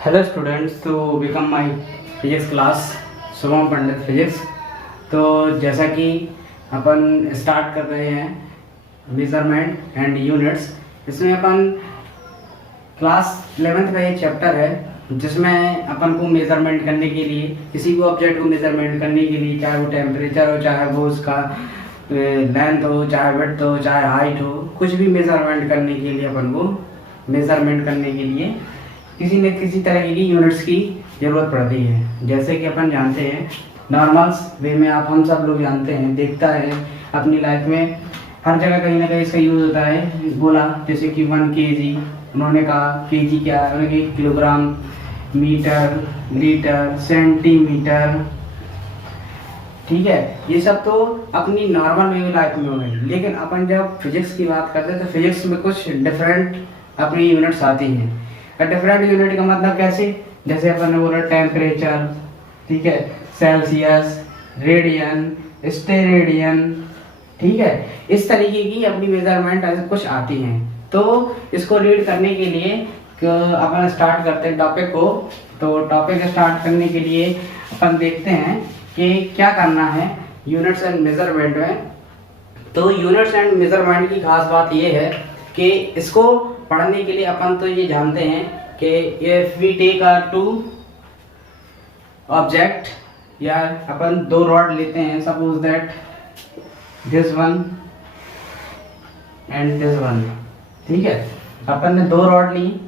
Hello students, तो become my physics class Shubham Pandit physics. तो जैसा कि अपन स्टार्ट कर रहे हैं मेजरमेंट एंड यूनिट्स, इसमें अपन क्लास 11th का ये चैप्टर है जिसमें अपन को मेजरमेंट करने के लिए, किसी भी ऑब्जेक्ट को मेजरमेंट करने के लिए, चाहे वो टेम्परेचर हो, चाहे वो उसका लेंथ हो, चाहे विड्थ हो, चाहे हाइट हो, कुछ भी मेजरमेंट करने के लिए अपन को मेजरमेंट करने के लिए किसी न किसी तरह की यूनिट्स की ज़रूरत पड़ती है। जैसे कि अपन जानते हैं नॉर्मल्स वे में, आप हम सब लोग जानते हैं, देखता है अपनी लाइफ में हर जगह कहीं ना कहीं इसका यूज़ होता है। बोला जैसे कि 1 kg, उन्होंने कहा kg क्या है, उन्होंने कहा किलोग्राम, मीटर, लीटर, सेंटीमीटर, ठीक है। ये सब तो अपनी नॉर्मल में लाइफ में हो गई, लेकिन अपन जब फिजिक्स की बात करते हैं तो फिजिक्स में कुछ डिफरेंट अपनी यूनिट्स आती हैं। डिफरेंट यूनिट का मतलब कैसे, जैसे अपन ने बोला टेम्परेचर, ठीक है, सेल्सियस, रेडियन, स्टेरेडियन, ठीक है, इस तरीके की अपनी मेजरमेंट ऐसे कुछ आती हैं। तो इसको रीड करने के लिए अपन स्टार्ट करते हैं टॉपिक को। तो टॉपिक स्टार्ट करने के लिए अपन देखते हैं कि क्या करना है यूनिट्स एंड मेजरमेंट में। तो यूनिट्स एंड मेजरमेंट की खास बात ये है कि इसको पढ़ने के लिए अपन तो ये जानते हैं कि if we take a two object, या अपन 2 रॉड लेते हैं, suppose that this one and this one, ठीक है। अपन ने 2 रॉड ली,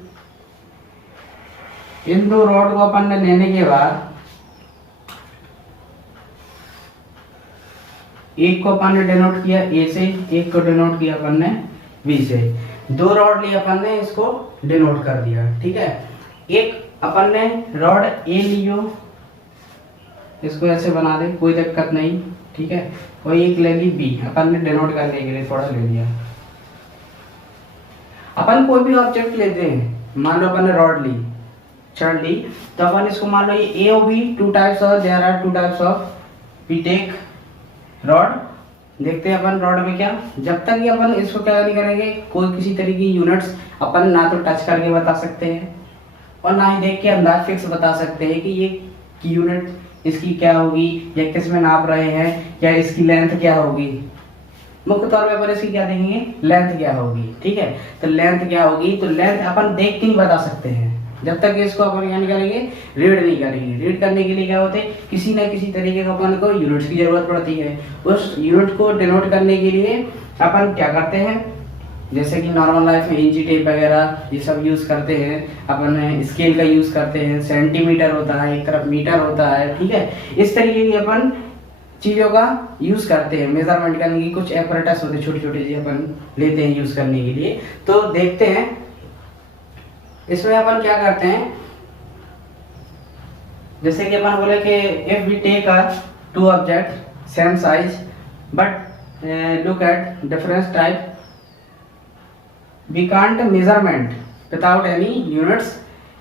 इन 2 रॉड को अपन ने लेने के बाद एक को अपन ने डिनोट किया ए से, एक को डिनोट किया अपन ने बी से। 2 रॉड लिए अपन ने, इसको डिनोट कर दिया, ठीक है। एक अपन ने रॉड ए लियो, इसको ऐसे बना दे, कोई दिक्कत नहीं, ठीक है। और एक ले ली बी, अपन ने डिनोट करने के लिए थोड़ा ले लिया। अपन कोई भी ऑब्जेक्ट लेते हैं, मान लो अपन ने रॉड ली, छड़ ली, तो अपन इसको मान लो ये ए और B, 2 types of, there are 2 types of, we take rod. देखते हैं अपन रॉड में क्या, जब तक ये अपन इसको क्या नहीं करेंगे, कोई किसी तरह की यूनिट्स अपन ना तो टच करके बता सकते हैं और ना ही देख के अंदाज फिक्स बता सकते हैं कि ये यूनिट इसकी क्या होगी, या किस में नाप रहे हैं, या इसकी लेंथ क्या होगी। मुख्य तौर पे अपन इसकी क्या देखेंगे, लेंथ क्या होगी, ठीक है। तो लेंथ क्या होगी, तो लेंथ अपन देख के नहीं बता सकते हैं जब तक इसको अपन क्या नहीं करेंगे, रीड नहीं करेंगे। रीड करने के लिए क्या होते हैं, किसी ना किसी तरीके का अपन को यूनिट्स की जरूरत पड़ती है। उस यूनिट को डिनोट करने के लिए अपन क्या करते हैं, जैसे कि नॉर्मल लाइफ में इंची टेप वगैरह ये सब यूज करते हैं, अपन स्केल का यूज करते हैं, सेंटीमीटर होता है, एक तरफ मीटर होता है, ठीक है। इस तरीके की अपन चीजों का यूज करते हैं मेजरमेंट करने की। कुछ एपरेटस होते हैं छोटे छोटे जी, अपन लेते हैं यूज करने के लिए। तो देखते हैं इसमें अपन क्या करते हैं, जैसे कि अपन बोले कि if we take a 2 object same size but look at difference type, we can't measurement without any units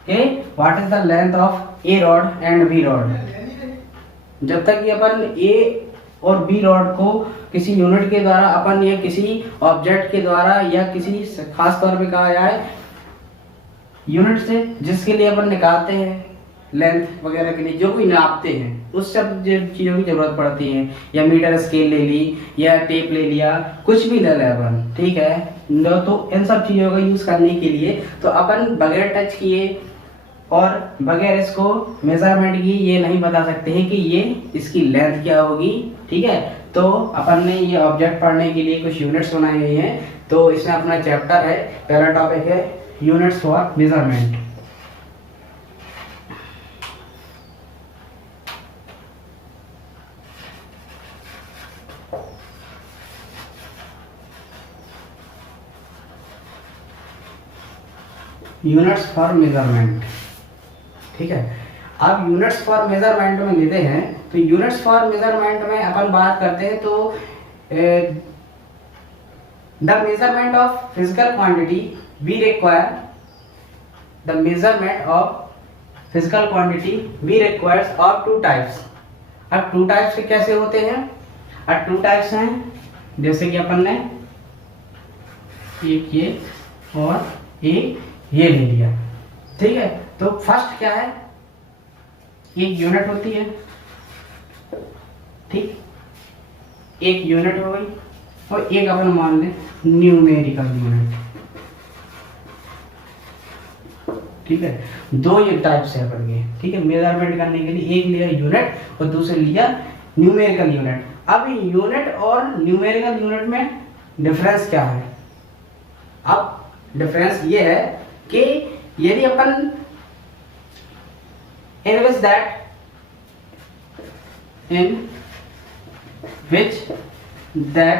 के what is the length of A rod and B rod. जब तक कि अपन ए और बी रॉड को किसी यूनिट के द्वारा अपन, या किसी ऑब्जेक्ट के द्वारा, या किसी खास तौर पे कहा जाए यूनिट से जिसके लिए अपन निकालते हैं लेंथ वगैरह के लिए, जो भी नापते हैं, उस सब चीज़ों की जरूरत पड़ती है। या मीटर स्केल ले ली, या टेप ले लिया, कुछ भी ले लिया अपन, ठीक है। तो इन सब चीज़ों का यूज़ करने के लिए तो अपन बगैर टच किए और बगैर इसको मेजरमेंट की ये नहीं बता सकते हैं कि ये इसकी लेंथ क्या होगी, ठीक है। तो अपन ने ये ऑब्जेक्ट पढ़ने के लिए कुछ यूनिट्स बनाई हुई हैं। तो इसमें अपना चैप्टर है, पहला टॉपिक है units for measurement. Units for measurement, ठीक है। अब यूनिट्स फॉर मेजरमेंट में लेते हैं, तो यूनिट्स फॉर मेजरमेंट में अपन बात करते हैं तो the measurement of physical quantity we require the measurement of physical quantity we requires of 2 types। अब 2 टाइप्स के कैसे होते हैं, अब 2 टाइप्स हैं, जैसे कि अपन ने एक ये और एक ये ले लिया, ठीक है, तो फर्स्ट क्या है, एक यूनिट होती है, ठीक, एक यूनिट हो गई, और एक अपन मान लें न्यूमेरिकल यूनिट। ठीक है, दो ये टाइप से अपन के, ठीक है, मेजरमेंट करने के लिए एक लिया यूनिट और दूसरे लिया न्यूमेरिकल यूनिट। अब यूनिट और न्यूमेरिकल यूनिट में डिफरेंस क्या है? अब डिफरेंस ये है कि यदि अपन in which that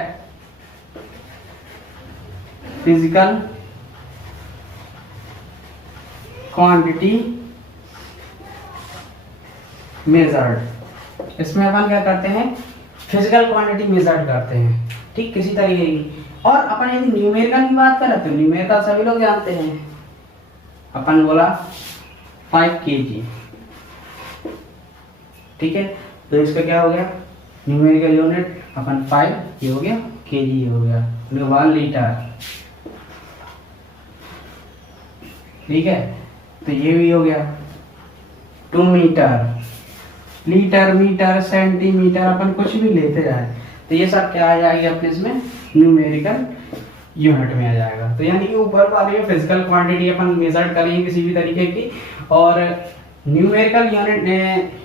physical quantity measured, इसमें अपन क्या करते हैं, फिजिकल क्वांटिटी मेजर्ड करते हैं, ठीक, किसी तरीके की। और अपन यदि न्यूमेरिकल की बात करें तो न्यूमेरिकल सभी लोग जानते हैं, अपन बोला 5 kg, ठीक है, तो इसका क्या हो गया, न्यूमेरिकल यूनिट अपन 5, ये हो गया kg, ये हो गया 1 लीटर, ठीक है, तो ये भी हो गया 2 मीटर, लीटर, मीटर, सेंटीमीटर, अपन कुछ भी लेते जाए तो ये सब क्या आ जाएगा अपने इसमें न्यूमेरिकल यूनिट में आ जाएगा। तो यानी कि ऊपर वाली फिजिकल क्वांटिटी अपन मेजर करेंगे किसी भी तरीके की, और न्यूमेरिकल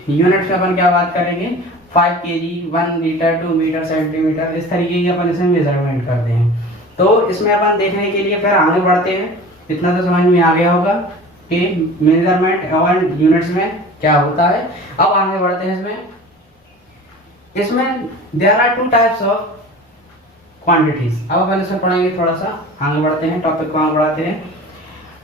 यूनिट में अपन क्या बात करेंगे, 5 kg, 1 लीटर, 2 मीटर, सेंटीमीटर, इस तरीके की अपन इसमें मेजरमेंट करते हैं। तो इसमें अपन देखने के लिए फिर आगे बढ़ते हैं, इतना तो समझ में आ गया होगा कि मेजरमेंट और यूनिट्स में क्या होता है। अब आगे बढ़ते हैं इसमें there are 2 types of quantities. अब अपन इसमें पढ़ेंगे, थोड़ा सा आगे बढ़ते हैं, टॉपिक को आगे बढ़ाते हैं।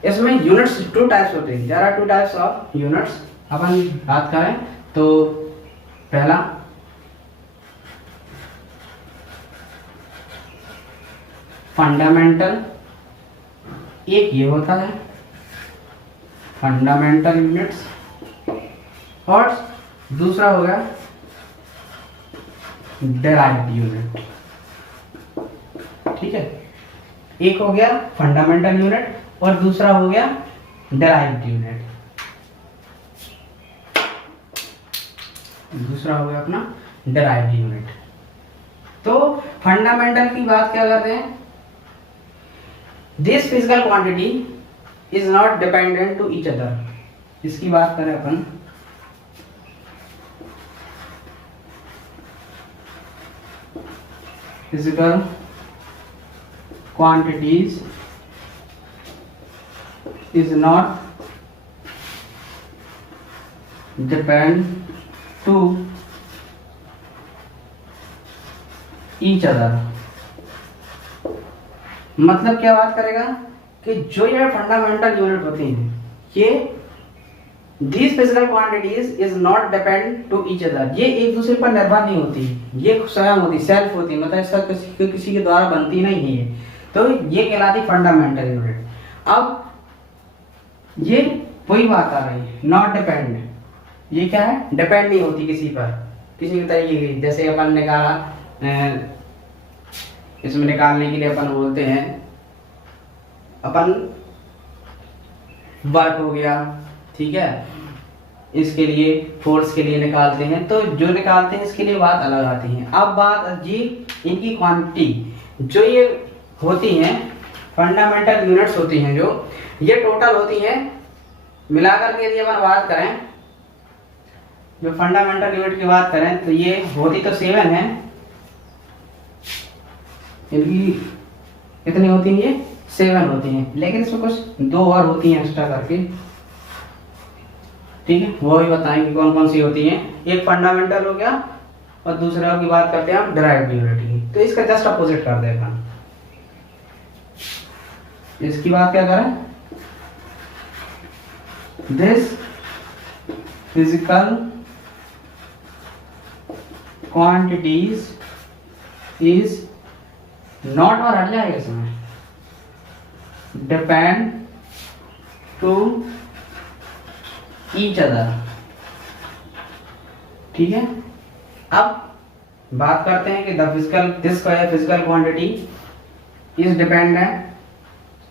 इसमें यूनिट्स 2 टाइप्स होते हैं, there are 2 types of units. अपन बात करें तो पहला फंडामेंटल, एक ये होता है फंडामेंटल यूनिट्स, और दूसरा हो गया डेराइव्ड यूनिट, ठीक है, एक हो गया फंडामेंटल यूनिट और दूसरा हो गया डेराइव्ड यूनिट, दूसरा हो गया अपना डेराइव्ड यूनिट। तो फंडामेंटल की बात क्या करते हैं, this physical quantity is not dependent to each other. इसकी बात करें अपन, physical quantities is not depend to each other। मतलब क्या बात करेगा कि जो ये फंडामेंटल यूनिट होती हैं, ये these physical quantities is not depend to each other, ये एक दूसरे पर निर्भर नहीं होती, ये स्वयं होती, सेल्फ होती, मतलब इसका किसी के द्वारा बनती नहीं है, तो ये कहलाती फंडामेंटल यूनिट। अब ये वही बात आ रही है, नॉट डिपेंड, ये क्या है, डिपेंड नहीं होती किसी पर, किसी भी तरीके की। जैसे अपन निकाला, इसमें निकालने के लिए अपन बोलते हैं, अपन वर्क हो गया, ठीक है, इसके लिए फोर्स के लिए निकालते हैं, तो जो निकालते हैं इसके लिए बात अलग आती है। अब बात जी इनकी क्वांटिटी जो ये होती हैं, फंडामेंटल यूनिट्स होती हैं, जो ये टोटल होती हैं मिलाकर के यदि अपन बात करें, जो फंडामेंटल यूनिट की बात करें तो ये होती तो 7 है, इनकी कितनी होती हैं, ये 7 होती हैं, लेकिन इसमें कुछ 2 और होती हैं एक्स्ट्रा करके, ठीक है, वो भी बताएंगे कौन कौन सी होती हैं। एक फंडामेंटल हो गया और दूसरा की बात करते हैं हम डेराइव्ड यूनिट की, तो इसका जस्ट अपोजिट कर देगा। इसकी बात क्या करें, this physical quantities is not, और हट जाएगा इसमें, डिपेंड टू ईच अदर, ठीक है। अब बात करते हैं कि this physical quantity is dependent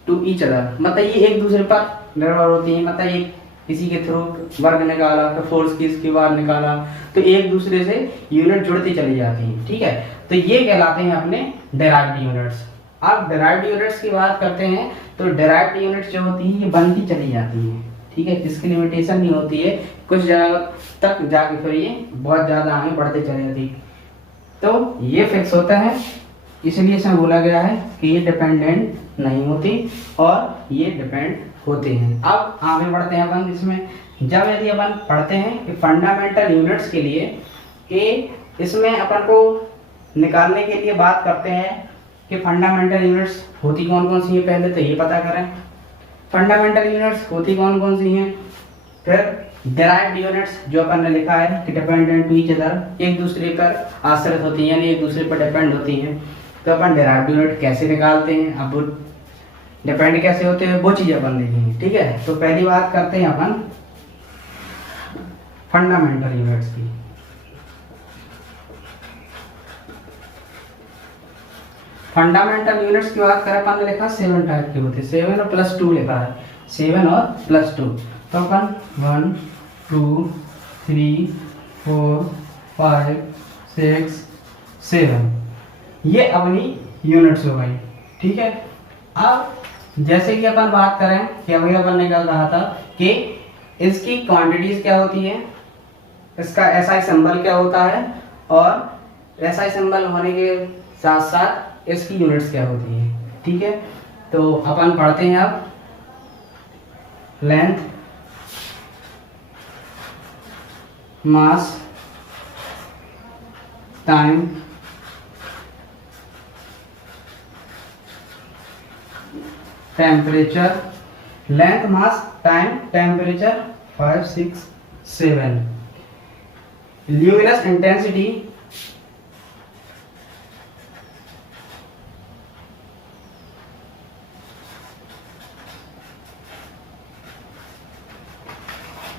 to each other, मतलब ये एक दूसरे पर निर्भर होती हैं, मतलब एक किसी के थ्रू वर्क निकाला तो फोर्स की इसकी बार निकाला, तो एक दूसरे से यूनिट जुड़ती चली जाती हैं। ठीक है, तो ये कहलाते हैं अपने डिराइव्ड यूनिट्स। अब डिराइव्ड यूनिट्स की बात करते हैं तो डिराइव्ड यूनिट्स जो होती हैं ये बनती चली जाती हैं। ठीक है, इसकी लिमिटेशन नहीं होती है, कुछ जगह तक जाके फिर ये बहुत ज़्यादा आगे बढ़ते चले जाती, तो ये फिक्स होता है, इसलिए इसमें बोला गया है कि ये डिपेंडेंट नहीं होती और ये डिपेंड होते हैं। अब आगे बढ़ते हैं अपन इसमें, जब यदि अपन पढ़ते हैं कि फंडामेंटल यूनिट्स के लिए कि इसमें अपन को निकालने के लिए बात करते हैं कि फंडामेंटल यूनिट्स होती कौन कौन सी हैं, पहले तो ये पता करें फंडामेंटल यूनिट्स होती कौन कौन सी हैं। फिर डिराइव्ड यूनिट्स जो अपन ने लिखा है कि डिपेंडेंट टू ईच अदर, एक दूसरे पर आश्रित होती हैं, यानी एक दूसरे पर डिपेंड होती हैं। तो अपन डिराइव्ड यूनिट कैसे निकालते हैं, अब वो डिपेंड कैसे होते हैं, वो चीज़ अपन देखेंगे। ठीक है, तो पहली बात करते हैं अपन फंडामेंटल यूनिट्स की। फंडामेंटल यूनिट्स की बात करें, अपन ने लिखा 7 टाइप के होते हैं, 7 और +2 लिखा है, 7 और +2। तो अपन 1 2 3 4 5 6 7 ये अपनी यूनिट्स हो गई। ठीक है, अब जैसे कि अपन बात करें कि अभी अपन ने क्या कहा था कि इसकी क्वांटिटीज क्या होती है, इसका एसआई सिंबल क्या होता है, और एसआई सिंबल होने के साथ साथ इसकी यूनिट्स क्या होती हैं। ठीक है, तो अपन पढ़ते हैं अब length, mass, time, temperature, length, mass, time, temperature 5 6 7, luminous intensity,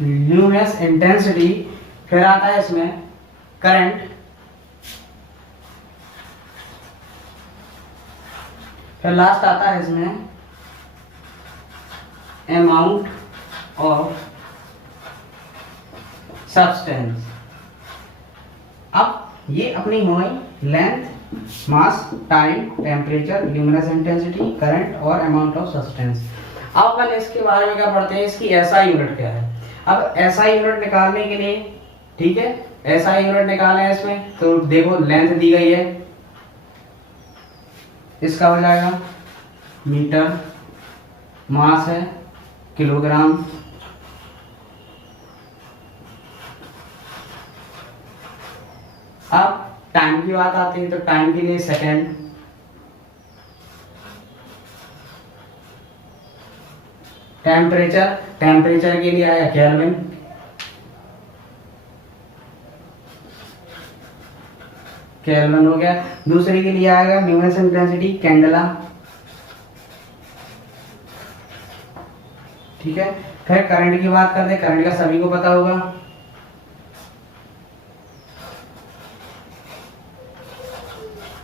luminous intensity, फिर आता है इसमें करंट, फिर लास्ट आता है इसमें अमाउंट ऑफ सब्सटेंस। अब ये अपनी हो गई length, mass, time, temperature, luminous intensity, current और अमाउंट ऑफ सब्सटेंस। अब अपन इसके बारे में क्या पढ़ते हैं, इसकी एसआई यूनिट क्या है। अब एसआई यूनिट निकालने के लिए, ठीक है, एसआई यूनिट निकाले हैं इसमें, तो देखो लेंथ दी गई है, इसका हो जाएगा मीटर, मास है किलोग्राम, अब टाइम की बात आती है तो टाइम के लिए सेकंड, टेम्परेचर, टेम्परेचर के लिए आया केल्विन, केल्विन हो गया। दूसरे के लिए आएगा ल्यूमिनस इंटेंसिटी कैंडेला। ठीक है, फिर करंट की बात करते हैं, करंट का सभी को पता होगा,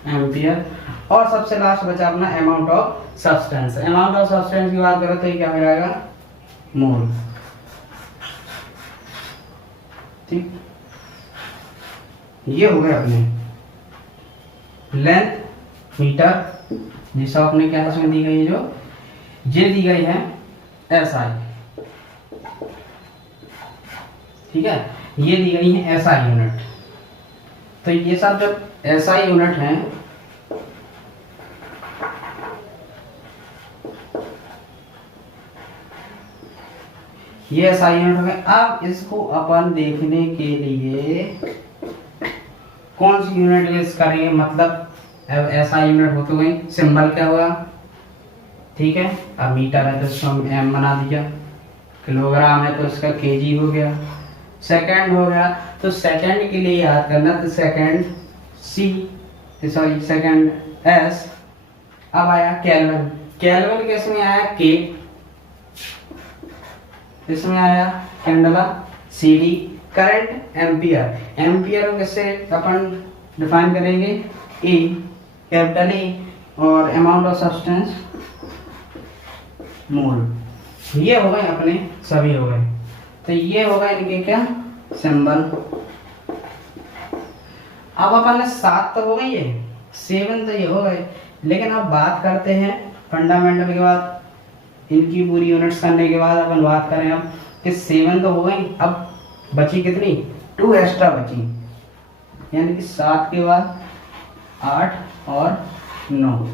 एम्पियर। और सबसे लास्ट बचा अपना amount of substance. Amount of substance की बात करें तो ये क्या हो जाएगा, मोल। ठीक, ये हो गए अपने लेंथ, मीटर, जिसको आपने क्या इसमें दी गई है, जो ये दी गई है एसआई। ठीक है, ये दी गई है एसआई यूनिट। तो ये सब जब एसआई यूनिट हैं, ये एसआई यूनिट हो गए। अब इसको अपन देखने के लिए कौन सी यूनिट यूज करेंगे, मतलब एसआई यूनिट हो तो गई, सिंबल क्या हुआ, ठीक है। अब मीटर है तो इसको हम एम बना दिया, किलोग्राम है तो इसका केजी हो गया, सेकंड हो गया तो सेकंड के लिए याद करना, तो सेकंड सी, सॉरी सेकंड एस। अब आया केल्विन, केल्विन किस में आया, के, इसमें आया candela, C D. Current ampere, ampere को किससे अपन डिफाइन करेंगे, ए, कैपिटल ए, और अमाउंट ऑफ सब्सटेंस मोल। ये हो गए अपने सभी हो गए। तो ये हो गए इनके क्या सिंबल। अब अपन ने 7 तो हो गई है, 7 तो ये हो गए। लेकिन अब बात करते हैं फंडामेंटल के बाद, इनकी पूरी यूनिट्स करने के बाद अपन बात करें अब कि 7 तो हो गई, अब बची कितनी 2 एक्स्ट्रा बची, यानी कि 7 के बाद 8 और 9।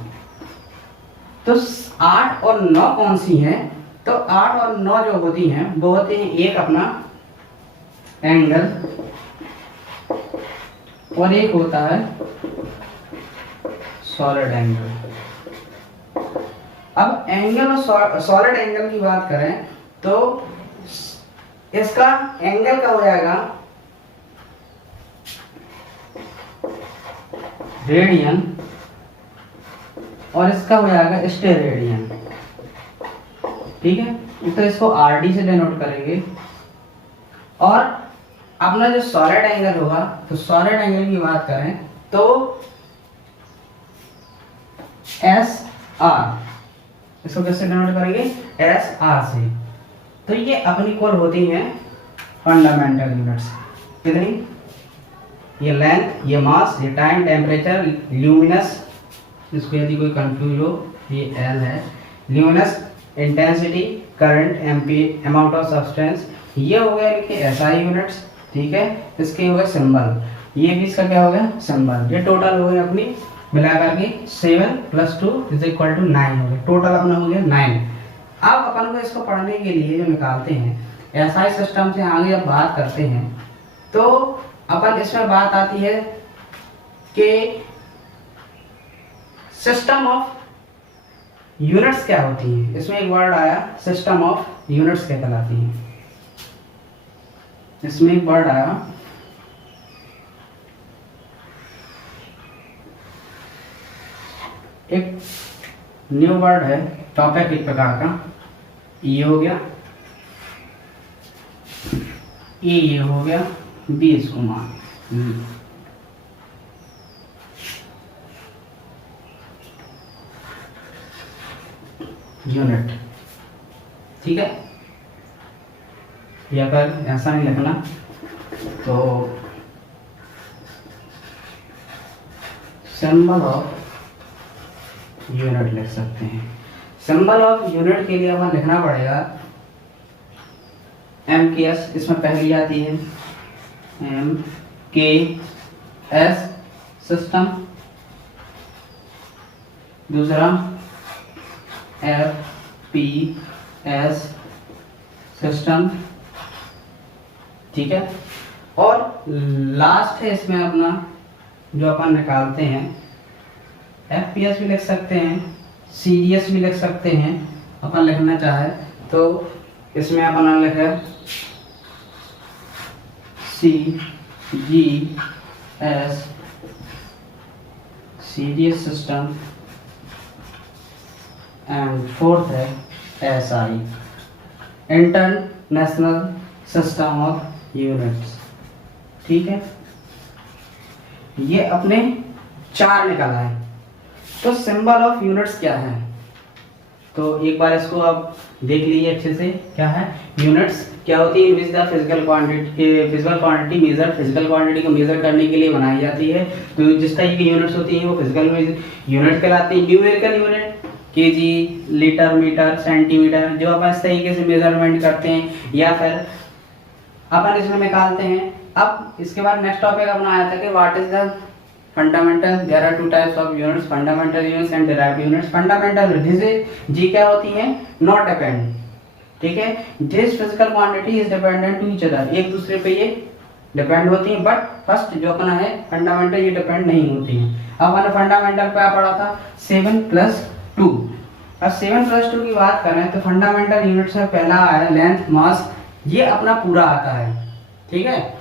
तो 8 और 9 कौन सी हैं? तो 8 और 9 जो होती हैं वो होती हैं एक अपना एंगल और एक होता है सॉलिड एंगल। अब एंगल और सॉलिड एंगल की बात करें तो इसका एंगल का हो जाएगा रेडियन और इसका हो जाएगा स्टेरेडियन। ठीक है, तो इसको आरडी से डिनोट करेंगे। और अपना जो सॉलिड एंगल होगा, तो सॉलिड एंगल की बात करें तो एस आर, इसको कैसे डिनोट करेंगे? एस आर से। तो ये अपनी कुल होती हैं फंडामेंटल यूनिट्स। कितनी? ये लेंथ, ये मास, ये टाइम, टेम्परेचर, ल्यूमिनस, इसको यदि कोई कंफ्यूज हो ये एल है, luminous, intensity, current, amphi, amount of substance. ये हो गया इनके एसआई यूनिट्स। ठीक है, इसके हो गए सिंबल, ये भी इसका क्या हो गया सिंबल। ये टोटल हो गए अपनी मिलाकर के 7 + 2 = 9 हो गए। टोटल अपना हो गया 9। अब अपन को इसको पढ़ने के लिए जो निकालते हैं एसआई सिस्टम से आगे जब बात करते हैं तो अपन इसमें बात आती है कि सिस्टम ऑफ यूनिट्स क्या होती हैं। इसमें एक वर्ड आया सिस्टम ऑफ यूनिट्स क्या कहलाती है। इसमें एक वर्ड आया एक न्यू वर्ड है, टॉपिक एक प्रकार का। ये हो गया, ये हो गया, बी इसको मान यूनिट। ठीक है, या फिर ऐसा नहीं लिखना तो सिंबल ऑफ यूनिट लिख सकते हैं। सिंबल ऑफ यूनिट के लिए हमें लिखना पड़ेगा एम के एस। इसमें पहली आती है एम के एस सिस्टम, दूसरा एफ पी एस सिस्टम। ठीक है, और लास्ट है इसमें अपना जो अपन निकालते हैं एफ पी एस भी लिख सकते हैं, सी डी एस भी लिख सकते हैं अपन लिखना चाहे तो। इसमें अपन लिखे C G S, C D S system, and fourth है S I, international system of units. ठीक है, ये अपने 4 निकला है। तो सिंबल ऑफ यूनिट्स क्या है, तो एक बार इसको आप देख लीजिए अच्छे से। क्या है यूनिट्स, क्या होती है? In which the physical quantity measure, physical quantity को मेजर करने के लिए बनाई जाती है। तो जिस टाइप की यूनिट्स होती हैं वो फिजिकल यूनिट कहलाती है। Numerical unit KG, litre, metre, centimetre, जो अपन इस तरीके से मेजरमेंट करते हैं या फिर अपन इसमें निकालते हैं। अब इसके बाद नेक्स्ट टॉपिक अपना आया था कि what is the fundamental. There are 2 types of units, fundamental units and derived units. Fundamental जी क्या होती है? Not depend. ठीक है, this physical quantity is dependent to each other, एक दूसरे पे ये डिपेंड होती है। बट फर्स्ट जो अपना है फंडामेंटल, ये डिपेंड नहीं होती है। अब मैंने फंडामेंटल पे पढ़ा था 7 + 2। अब 7 + 2 की बात करें तो फंडामेंटल यूनिट्स में पहला आया लेंथ, मास, ये अपना पूरा आता है। ठीक है,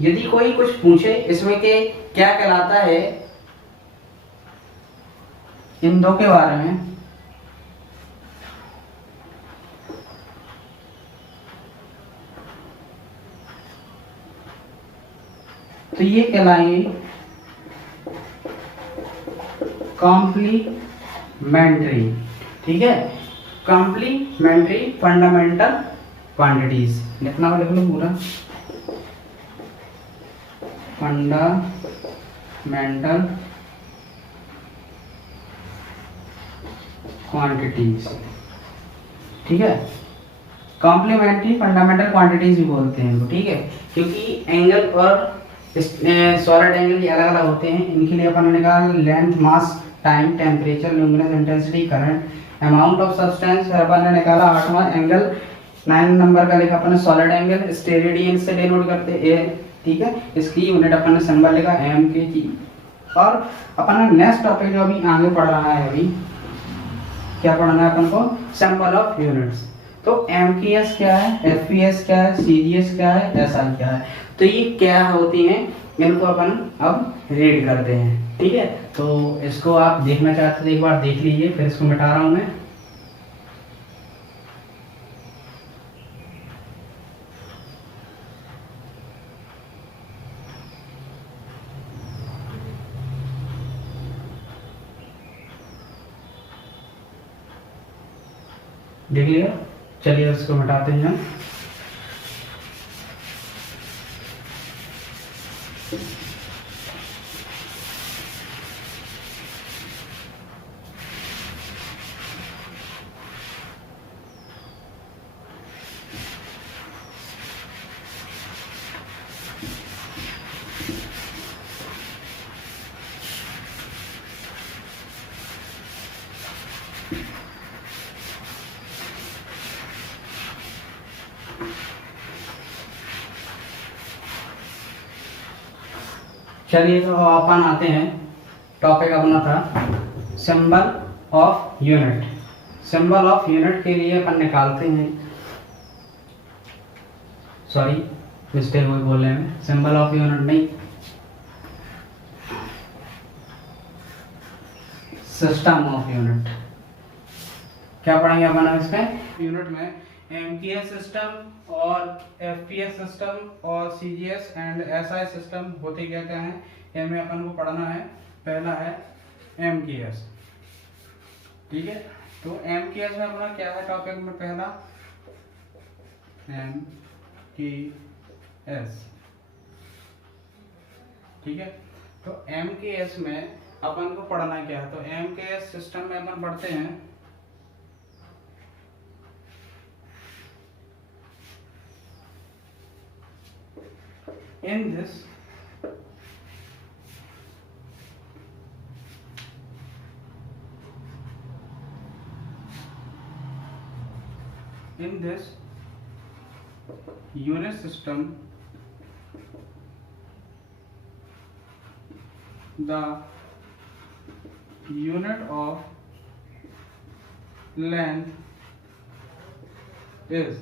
यदि कोई कुछ पूछे इसमें के क्या कहलाता है इन दो के बारे में, तो ये कहलाएंगे कॉम्प्लीमेंट्री। ठीक है, कॉम्प्लीमेंट्री फंडामेंटल क्वांटिटीज, लिखना हो लिख लो पूरा, फंडामेंटल क्वांटिटीज, ठीक है। कॉम्प्लीमेंट्री फंडामेंटल क्वांटिटीज भी बोलते हैं इनको, ठीक है, क्योंकि एंगल और सॉलिड एंगल ये अलग अलग होते हैं। इनके लिए अपन ने कहा length, mass, time, temperature, luminous intensity, current, amount of substance. फिर अपन ने निकाला 8वां एंगल, 9 नंबर का लिखा अपन ने सॉलिड एंगल, स्टेरेडियन से डिनोट करते ए, ठीक है। इसकी यूनिट अपन ने सिंबल लिखा एम के जी। और अपन ने नेक्स्ट टॉपिक जो अभी आगे पढ़ रहा है, अभी क्या पढ़ना है अपन को, सिंबल ऑफ यूनिट्स। तो एमकेएस क्या है, एफपीएस क्या है, सीजीएस क्या है, एसआई क्या है, तो ये क्या होती हैं, इनको अपन अब रीड करते हैं, ठीक है। तो इसको आप देखना चाहते थे एक बार देख लीजिए, फिर इसको मिटा रहा हूं मैं। देख लिया, चलिए इसको मिटाते हैं हम। चलिए तो अपन आते हैं, टॉपिक अपना था symbol of unit. Symbol of unit के लिए अपन निकालते हैं, सॉरी मिस्टेक हुई बोलने में, सिंबल ऑफ यूनिट नहीं, सिस्टम ऑफ यूनिट। क्या पढ़ेंगे अपन इसमें, यूनिट में एमकेएस सिस्टम और एफपीएस सिस्टम और सीजीएस एंड एसआई सिस्टम होते क्या क्या हैं, इनमें अपन को पढ़ना है। पहला है एमकेएस, ठीक है। तो एमकेएस में अपना क्या है टॉपिक में, पहला एमकेएस, ठीक है। तो एमकेएस में अपन को पढ़ना क्या है, तो एमकेएस सिस्टम में अपन पढ़ते हैं in this unit system, the unit of length is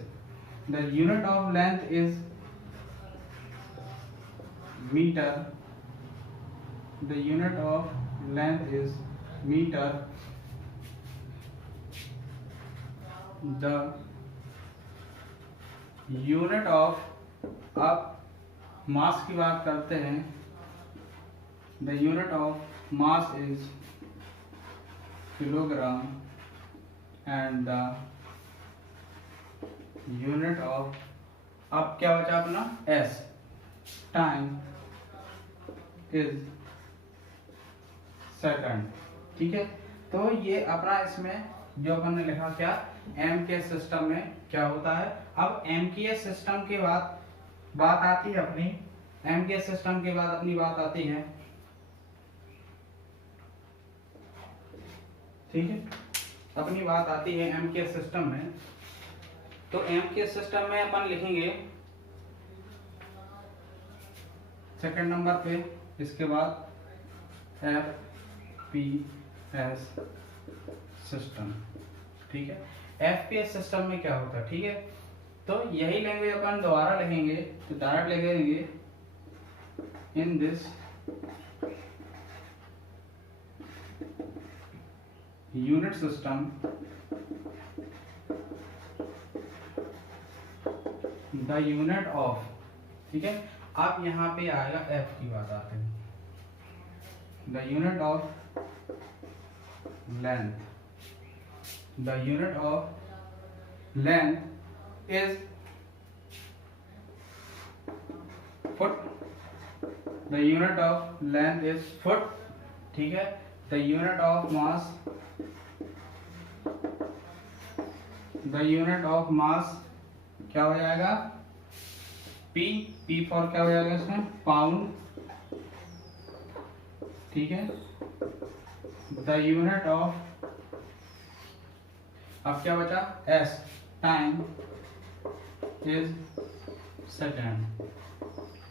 meter. The unit of length is meter. The unit of, अब मास की बात करते हैं, the unit of mass is kilogram and the unit of, अब क्या बचा अपना S, टाइम इज सेकंड, ठीक है। तो ये अपना इसमें जो अपन ने लिखा क्या, एमकेएस सिस्टम में क्या होता है। अब एमकेएस सिस्टम के बाद बात आती है अपनी, एमकेएस सिस्टम के बाद अपनी बात आती है, ठीक है, अपनी बात आती है एमकेएस सिस्टम में। तो एमकेएस सिस्टम में अपन लिखेंगे सेकंड नंबर पे, इसके बाद एफपीएस सिस्टम, ठीक है। एफपीएस सिस्टम में क्या होता है, ठीक है। तो यही लैंग्वेज अपन दोबारा लिखेंगे, तो डायरेक्ट लिख देंगे in this unit system the unit of, ठीक है। अब यहाँ पे आएगा एफ की बात आते हैं, the unit of length the unit of length is foot, the unit of length is foot, ठीक है। The unit of mass, the unit of मास क्या हो जाएगा, P, P फॉर क्या हो जाएगा इसमें, पाउंड, ठीक है। द यूनिट ऑफ, अब क्या बचा, S, टाइम इज सेकेंड,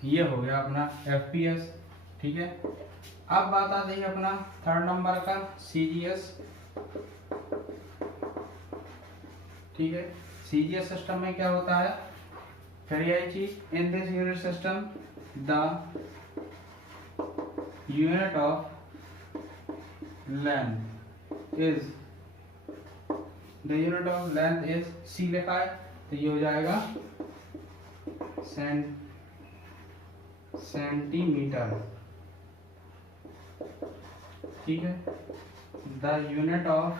ये हो गया अपना FPS, ठीक है। अब बात आती है अपना थर्ड नंबर का CGS, ठीक है। CGS सिस्टम में क्या होता है, फिर यही चीज, in this unit system the unit of length is, the unit of length is C लिखा है तो ये हो जाएगा सेंटीमीटर, ठीक है। द यूनिट ऑफ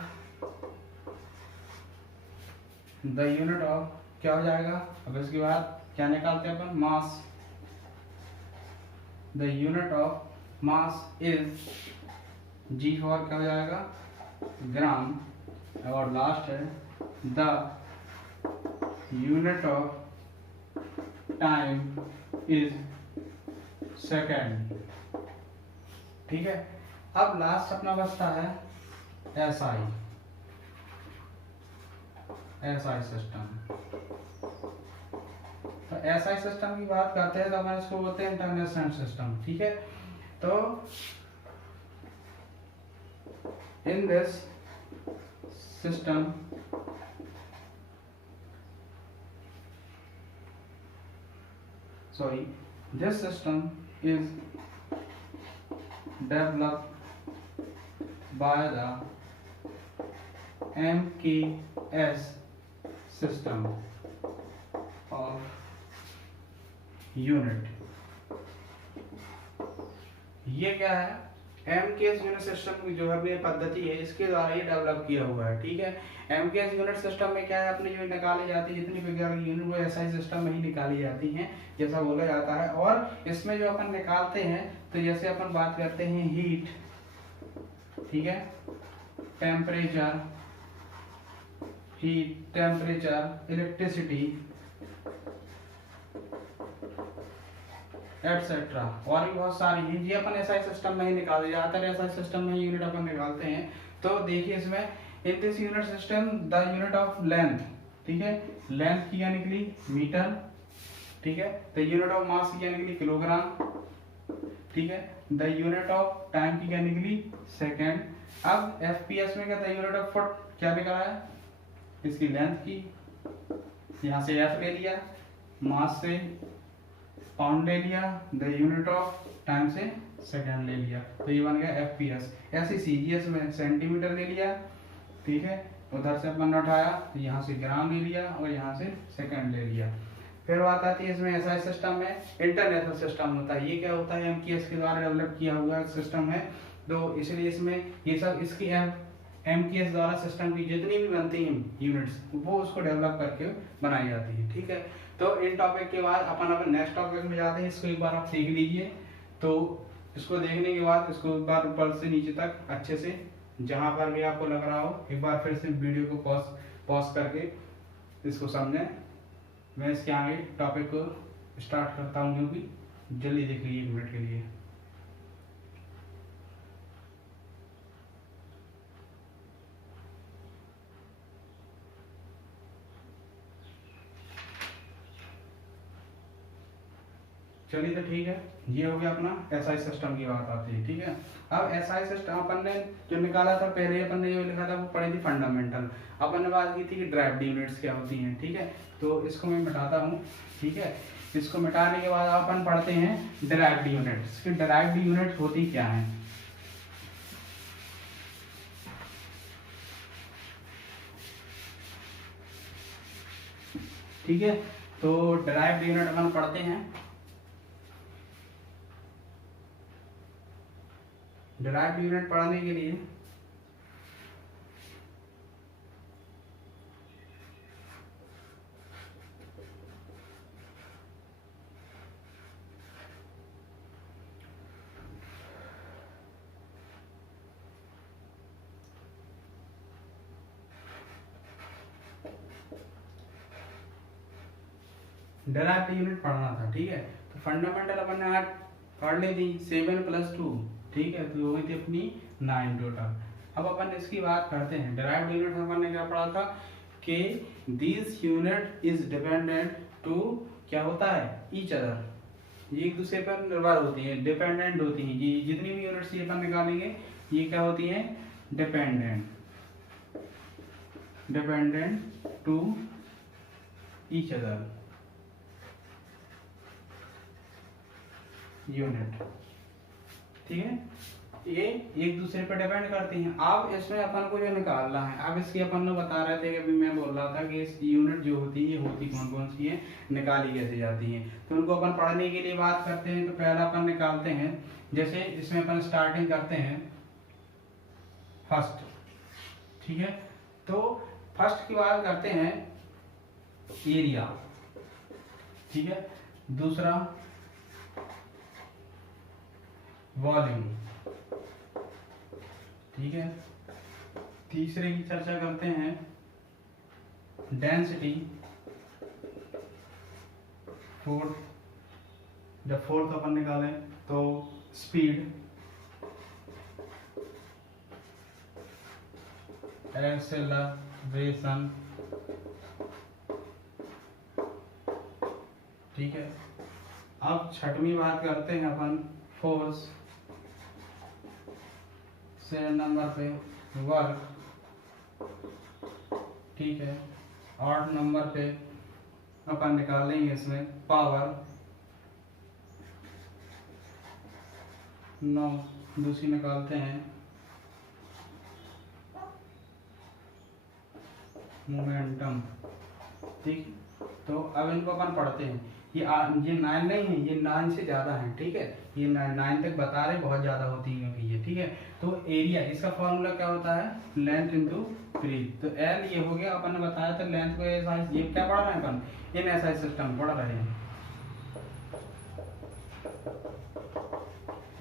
क्या हो जाएगा, अब इसके बाद क्या निकालते हैं अपन, mass, the unit of mass is G for क्या हो जाएगा, ग्राम, और लास्ट है the unit of time is second, ठीक है। अब लास्ट अपना बचता है SI सिस्टम। तो SI सिस्टम की बात करते हैं तो अपन इसको बोलते हैं इंटरनेशनल सिस्टम, ठीक है। तो in this system this system is developed by the MKS system of unit। ये क्या है, MKS यूनिट सिस्टम की जो है पद्धति है, इसके द्वारा ये डेवलप किया हुआ है, ठीक है। MKS यूनिट सिस्टम में क्या है, अपनी जो निकाली जाती है जितनी प्रकार की यूनिट वो SI सिस्टम में ही निकाली जाती हैं, जैसा बोला जाता है। और इसमें जो अपन निकालते हैं, तो जैसे अपन बात करते हैं हीट, ठीक है, टेम्परेचर, इलेक्ट्रिसिटी एटसेट्रा, और भी बहुत सारी हैं, ये अपन SI सिस्टम में ही निकाले जाते हैं, SI सिस्टम में यूनिट अपन निकालते हैं। तो देखिए इसमें in this unit system the unit of length, ठीक है, लेंथ की क्या निकली, मीटर, ठीक है। द यूनिट ऑफ मास की क्या निकली, किलोग्राम, ठीक है। द यूनिट ऑफ टाइम की क्या निकली, सेकेंड। अब FPS में क्या, द यूनिट ऑफ फुट क्या निकला है, इसकी लेंथ की, यहाँ से F ले लिया, मास से पाउंड ले लिया, द यूनिट ऑफ टाइम से सेकंड ले लिया, तो ये बन गया FPS। ऐसे CGS में सेंटीमीटर ले लिया, ठीक है, उधर से अपन उठाया तो यहाँ से ग्राम ले लिया और यहाँ से सेकंड ले लिया। फिर बात आती है इसमें SI सिस्टम में इंटरनेशनल सिस्टम होता है। ये क्या होता है, MKS के द्वारा डेवलप किया हुआ सिस्टम है, तो इसलिए इसमें ये सब इसकी MKS द्वारा सिस्टम की जितनी भी बनती हैं यूनिट्स वो उसको डेवलप करके बनाई जाती है, ठीक है। तो इन टॉपिक के बाद अपन नेक्स्ट टॉपिक में जाते हैं, इसको एक बार आप देख लीजिए। तो इसको देखने के बाद इसको एक बार ऊपर से नीचे तक अच्छे से जहां पर भी आपको लग रहा हो एक बार फिर से वीडियो को पॉज करके इसको समझें। मैं इसके आगे टॉपिक को स्टार्ट करता हूँ, क्योंकि जल्दी देख लीजिए 1 मिनट के लिए। चलिए तो ठीक है, ये हो गया अपना SI सिस्टम की बात आती है, ठीक है। अब SI सिस्टम अपन ने जो निकाला था, पहले अपन ने जो लिखा था वो पढ़ी थी फंडामेंटल। अपन ने बात की थी कि ड्राइव्ड यूनिट्स क्या होती हैं, ठीक है। तो इसको मैं मिटाता हूँ, ठीक है। इसको मिटाने के बाद अपन पढ़ते हैं डिराइव्ड यूनिट्स कि डिराइव्ड यूनिट्स होती क्या है। ठीक है, तो डिराइव्ड यूनिट अपन पढ़ते हैं। डिराइव्ड यूनिट पढ़ने के लिए डेराइव्ड यूनिट पढ़ना था, ठीक है। तो फंडामेंटल अपन ने आज पढ़ ली थी 7 + 2, ठीक है, तो हो गई थी अपनी 9 टोटल। अब अपन इसकी बात करते हैं। डेराइव्ड यूनिट में अपन ने क्या पढ़ा था कि this unit is dependent to, क्या होता है, ईच अदर, ये एक दूसरे पर निर्भर होती है, डिपेंडेंट होती है। ये जितनी भी यूनिट्स ये अपन निकालेंगे ये क्या होती हैं, dependent to each other unit, ठीक है, ये एक दूसरे पर डिपेंड करती हैं। अब इसमें अपन को जो निकालना है, अब इसकी अपन लोग बता रहे थे कि अभी मैं बोल रहा था कि इस यूनिट जो होती है होती कौन कौन सी है, निकाली कैसे जाती हैं, तो उनको अपन पढ़ने के लिए बात करते हैं। तो पहला अपन निकालते हैं, जैसे इसमें अपन स्टार्टिंग करते हैं फर्स्ट, ठीक है। तो फर्स्ट की बात करते हैं एरिया, ठीक है, दूसरा वॉल्यूम, ठीक है, तीसरे की चर्चा करते हैं डेंसिटी, जब फोर्थ अपन निकालें तो स्पीड, एक्सेलरेशन, ठीक है। अब छठवीं बात करते हैं अपन फोर्स, 7 नंबर पे वर्क, ठीक है। 8 नंबर पे अपन निकालेंगे इसमें पावर, 9 दूसरी निकालते हैं मोमेंटम, ठीक। तो अब इनको अपन पढ़ते हैं। ये 9 नहीं है, ये 9 से ज्यादा है, ठीक है, ये 9 तक बता रहे बहुत ज्यादा होती है क्योंकि ये, ठीक है। तो एरिया, इसका फॉर्मूला क्या होता है, लेंथ इंटू ब्रीथ। तो एल ये हो गया, अपन ने बताया था लेंथ को ऐसा, ये क्या पढ़ रहे हैं अपन, इन ऐसा सिस्टम पढ़ रहे हैं,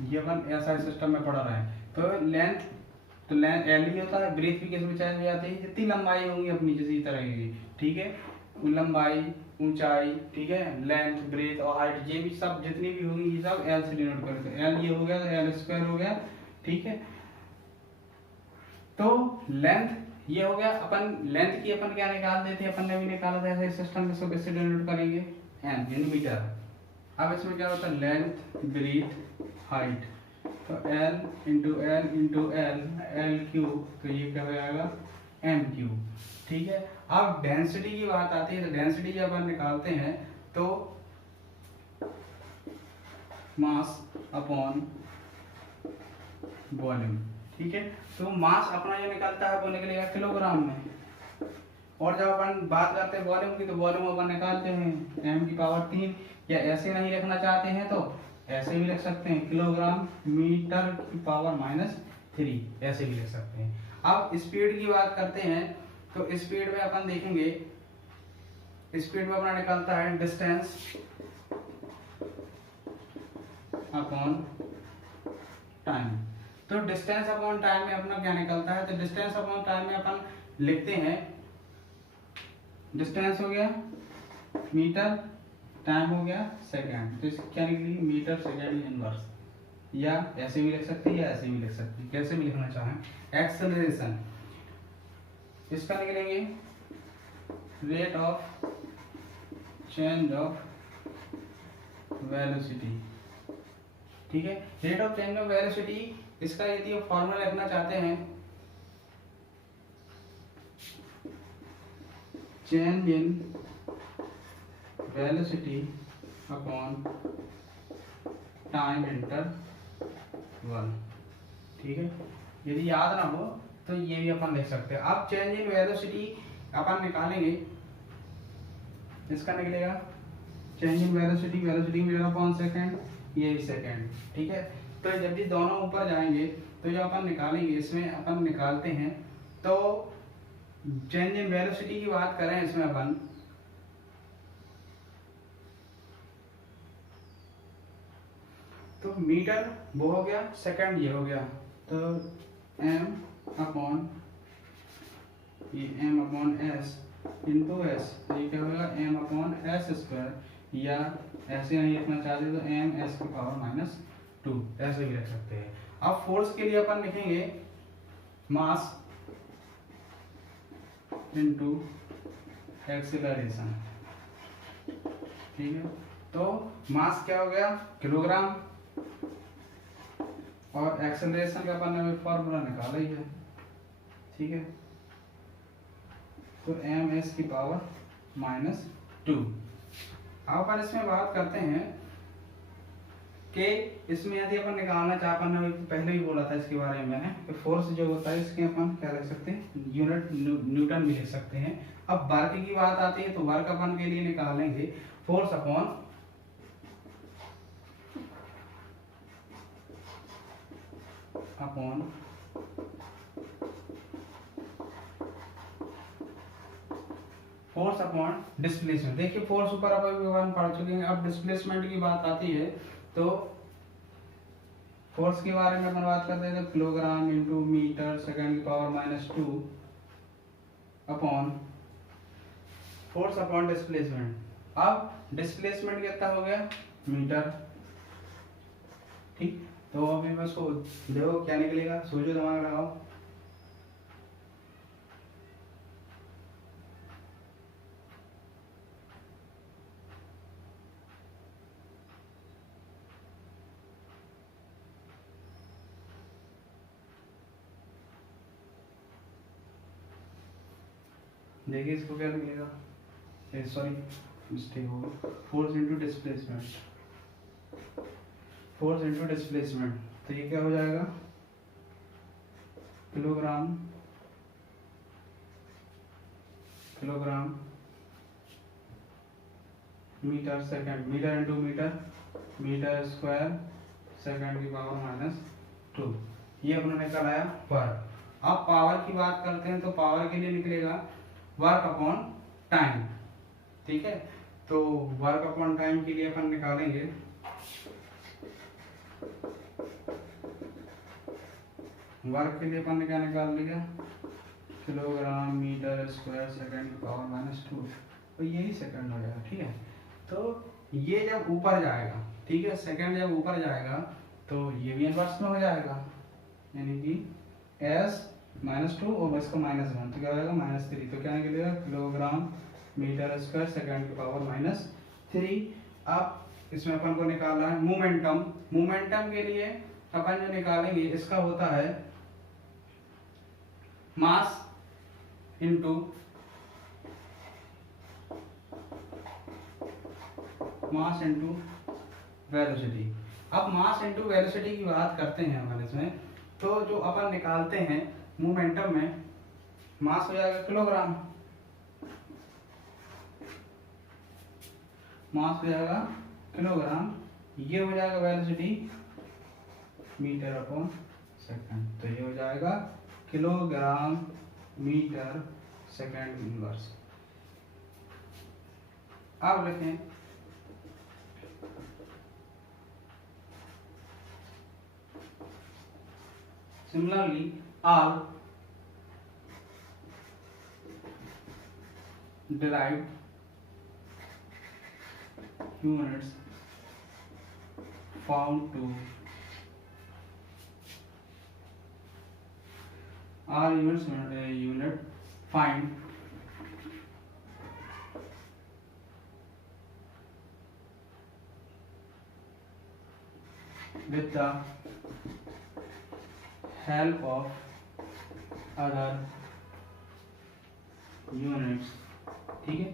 ये अपन ऐसा सिस्टम में पढ़ रहे हैं। तो लेंथ, तो लेंथ एल ही होता है, ब्रीथ भी किस में चेंज हो जाती है, जितनी लंबाई होंगी अपनी जिस तरह की, ठीक है, लंबाई, ऊंचाई, ठीक है, लेंथ, ब्रेथ और हाइट, ये भी सब जितनी भी होगी ये सब एल से डिनोट करते हैं। एल ये हो गया, एल स्क्वायर हो गया, ठीक है। तो लेंथ ये हो गया, अपन लेंथ की अपन क्या निकाल देते हैं, अपन ने भी निकाला था ऐसे सिस्टम में, इसको कैसे डिनोट करेंगे, एन इन मीटर। अब इसमें क्या होता है, लेंथ, ब्रेथ, हाइट, तो L into L into L, L cube, तो ये क्या हो जाएगा एम क्यूब, ठीक है। अब डेंसिटी की बात आती है, तो डेंसिटी जब अपन निकालते हैं तो मास अपॉन वॉल्यूम, ठीक है। तो मास अपना जो निकलता है वो निकलेगा किलोग्राम में, और जब अपन बात करते हैं वॉल्यूम की, तो वॉल्यूम अपन निकालते हैं m की पावर 3, या ऐसे नहीं लिखना चाहते हैं तो ऐसे भी लिख सकते हैं, किलोग्राम मीटर की पावर -3, ऐसे भी लिख सकते हैं। अब स्पीड की बात करते हैं, तो स्पीड में अपन देखेंगे, स्पीड में अपना निकलता है डिस्टेंस अपॉन टाइम। तो डिस्टेंस अपॉन टाइम में अपना क्या निकलता है, तो डिस्टेंस अपॉन टाइम में अपन लिखते हैं, डिस्टेंस हो गया मीटर, टाइम हो गया सेकंड, तो इसकी क्या निकली, मीटर सेकंड इनवर्स, या ऐसे भी लिख सकते हैं या ऐसे भी लिख सकते हैं, कैसे भी लिखना चाहें। एक्सेलरेशन, इसका निकलेंगे rate of change of velocity, ठीक है। Rate of change of velocity, इसका यदि आप फॉर्मूला लिखना चाहते हैं, change in velocity upon time interval, ठीक है। यदि याद ना हो तो ये भी अपन लिख सकते हैं। अब चेंज इन वेलोसिटी अपन निकालेंगे, इसका निकलेगा change in velocity, velocity metre upon second, ये सेकंड, ठीक है। तो जब भी दोनों ऊपर जाएंगे तो जो अपन निकालेंगे, इसमें अपन निकालते हैं, तो चेंज इन वेलोसिटी की बात करें इसमें अपन, तो मीटर वो हो गया, सेकंड ये हो गया, तो m अपॉन ये m upon s, into S, तो ये क्या होगा एम अपॉन एस स्क्वायर, या ऐसे नहीं लिखना चाहते तो एम एस की पावर माइनस 2 ऐसे भी रख सकते हैं। अब फोर्स के लिए अपन लिखेंगे मास इंटू एक्सीलरेशन, ठीक है। तो मास क्या हो गया किलोग्राम, और एक्सेलरेशन का अपन ने फॉर्मूला निकाला ही है, ठीक है। तो एम एस की पावर माइनस 2। अब अपन इसमें बात करते हैं कि इसमें यदि अपन निकालना चाहे, अपन ने पहले भी बोला था इसके बारे में मैंने, कि फोर्स जो होता है इसके अपन क्या लिख सकते हैं, यूनिट न्यूटन भी लिख सकते हैं। अब वर्क की बात आती है तो वर्क अपन के लिए निकालेंगे force upon force upon displacement. देखिए फोर्स ऊपर अपन पढ़ चुके हैं, अब डिस्प्लेसमेंट की बात आती है तो फोर्स के बारे में अपन बात करते हैं तो किलोग्राम इंटू मीटर सेकेंड की power minus 2 upon force upon displacement. अब डिस्प्लेसमेंट कितना हो गया मीटर, ठीक। तो अभी बस देखो क्या निकलेगा, सोचो दिमाग लगाओ। देखिए इसको क्या मिलेगा, सॉरी मिस्टेक हो गई, force into displacement, force into displacement, तो ये क्या हो जाएगा kilogram metre second, metre into metre, metre square second की पावर माइनस 2, ये अपने निकल आया वर्क। अब पावर की बात करते हैं तो पावर के लिए निकलेगा वर्क अपॉन टाइम, ठीक है। तो वर्क अपॉन टाइम के लिए अपन निकालेंगे वर्क के लिए अपन ने क्या निकाल लिया किलोग्राम मीटर स्क्वायर सेकंड की पावर माइनस 2, तो यही सेकंड हो जाएगा, ठीक है। तो ये जब ऊपर जाएगा, ठीक है, सेकंड जब ऊपर जाएगा तो ये भी इनवर्स में हो जाएगा, यानी कि एस माइनस 2 और इसका माइनस 1, तो क्या हो जाएगा माइनस 3, तो क्या निकलेगा किलोग्राम मीटर स्क्वायर सेकंड की पावर माइनस 3। अब इसमें अपन को निकालना है मोमेंटम। मोमेंटम के लिए अपन जो निकालेंगे इसका होता है मास इंटू वेलोसिटी। अब मास इंटू वेलोसिटी की बात करते हैं अपन इसमें, तो जो अपन निकालते हैं मोमेंटम में मास हो जाएगा किलोग्राम, मास हो जाएगा किलोग्राम, ये हो जाएगा वेलोसिटी मीटर अपॉन सेकंड, तो ये हो जाएगा किलोग्राम मीटर सेकंड इनवर्स। अब लिखें similarly all derived units found to all unit find with the help of other units, ठीक है।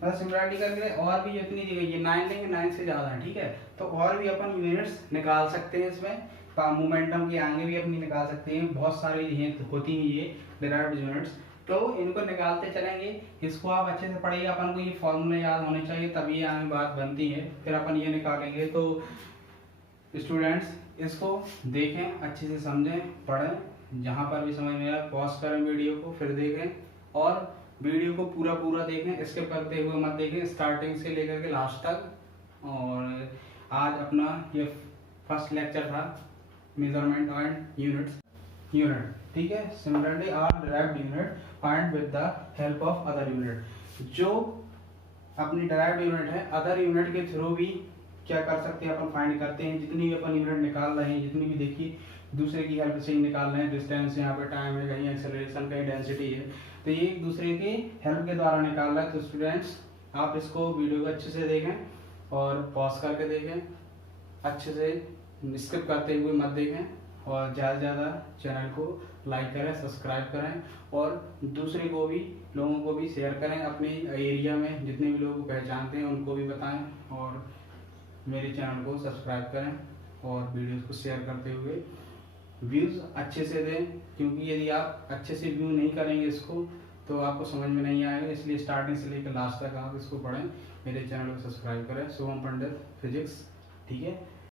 मतलब सिमिलरिटी करके और भी जितनी दी गई है 9 लेंगे, 9 से ज़्यादा है, ठीक है। तो और भी अपन यूनिट्स निकाल सकते हैं इसमें, मोमेंटम के आगे भी अपनी निकाल सकते हैं, बहुत सारी होती हैं ये डिराइव्ड यूनिट्स, तो इनको निकालते चलेंगे। इसको आप अच्छे से पढ़िए, अपन को ये फॉर्मूले याद होने चाहिए तभी ये आगे बात बनती है, फिर अपन ये निकालेंगे। तो स्टूडेंट्स इसको देखें, अच्छे से समझें, पढ़ें, जहाँ पर भी समझ में आए पॉज करें वीडियो को, फिर देखें और वीडियो को पूरा देखें, स्किप करते हुए मत देखें, स्टार्टिंग से लेकर के लास्ट तक। और आज अपना ये फर्स्ट लेक्चर था मेजरमेंट एंड यूनिट्स। यूनिट, ठीक है। Similarly are derived unit find with the help of other unit. जो अपनी डिराइव्ड यूनिट है अदर यूनिट के थ्रू भी क्या कर सकते हैं, अपन फाइंड करते हैं। जितनी भी अपन यूनिट निकाल रहे हैं, जितनी भी देखिए दूसरे की हेल्प से ही निकाल रहे हैं। डिस्टेंस, यहाँ पे टाइम है, कहीं एक्सेलरेशन, कहीं डेंसिटी है, तो ये एक दूसरे के हेल्प के द्वारा निकाल रहा है। तो स्टूडेंट्स आप इसको वीडियो को अच्छे से देखें और पॉज करके देखें, अच्छे से स्किप करते हुए मत देखें, और ज़्यादा से ज़्यादा चैनल को लाइक करें, सब्सक्राइब करें, और दूसरे को भी, लोगों को भी शेयर करें। अपने एरिया में जितने भी लोग को पहचानते हैं उनको भी बताएं, और मेरे चैनल को सब्सक्राइब करें और वीडियोस को शेयर करते हुए व्यूज़ अच्छे से दें, क्योंकि यदि आप अच्छे से व्यू नहीं करेंगे इसको तो आपको समझ में नहीं आएगा। इसलिए स्टार्टिंग से लेकर लास्ट तक आप इसको पढ़ें, मेरे चैनल को सब्सक्राइब करें। शुभम पंडित फिजिक्स, ठीक है।